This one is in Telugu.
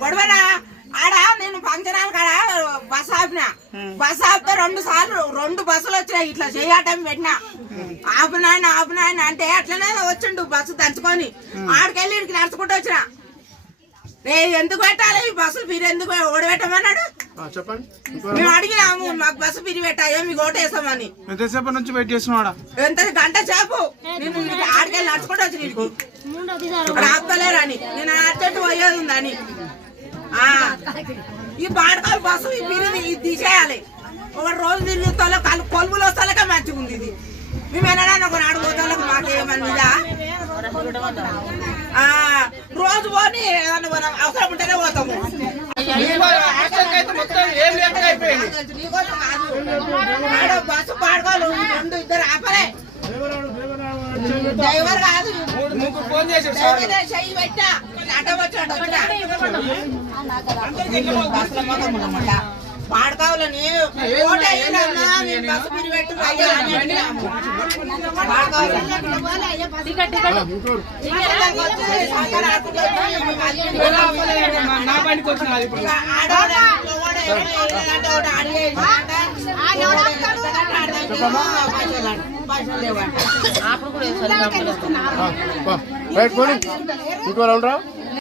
గొడవనా ఆడ నేను ఫంక్షన్ హాల్ కాడ బస్ ఆపిన బస్ ఆపితే 2 సార్లు 2 బస్సులు వచ్చినాయి ఇట్లా చేయటం పెట్టినా ఆపునాయన అంటే అట్లనే వచ్చిండు బస్సు దంచుకొని ఆడికెళ్ళి ఇడికి నడుచుకుంటూ వచ్చిన ఎందుకు పెట్టాలి ఈ బస్సులు మీరు ఎందుకు ఓడబెట్టమన్నాడు మేము అడిగినాము మాకు బస్సు పిరి పెట్టాయో మీకు ఓటేస్తామని ఎంతసేపు నుంచి వెయిట్ చేస్తున్నాడా ఎంత గంట సేపు నేను ఆడికెళ్ళి నడుచుకుంటూ వచ్చి ఆపుతలేరని నేను అర్జెంట్ పోయేది ఉందని ఈ బాడకాలు బస్సు ఈ పిరిని ఇది తీసేయాలి ఒక రోజు తిరుగుతాలో కొలుపులు వస్తాలకే మంచిగా ఉంది ఇది మేము వెళ్ళడానికి ఒక నాడు పోతాలకు మాకేమన్నా రోజు పోని ఏదన్నా మనం అవసరం ఉంటేనే పోతాము బస్సు పాడుకోవాలి 2 ఇద్దరు ఆపలే డ్రైవర్ కాదు చెయ్యి పెట్టా అడ్డ వచ్చాడు పాడుకోవాలని బస్సు పిరి పెట్టు ఇంకో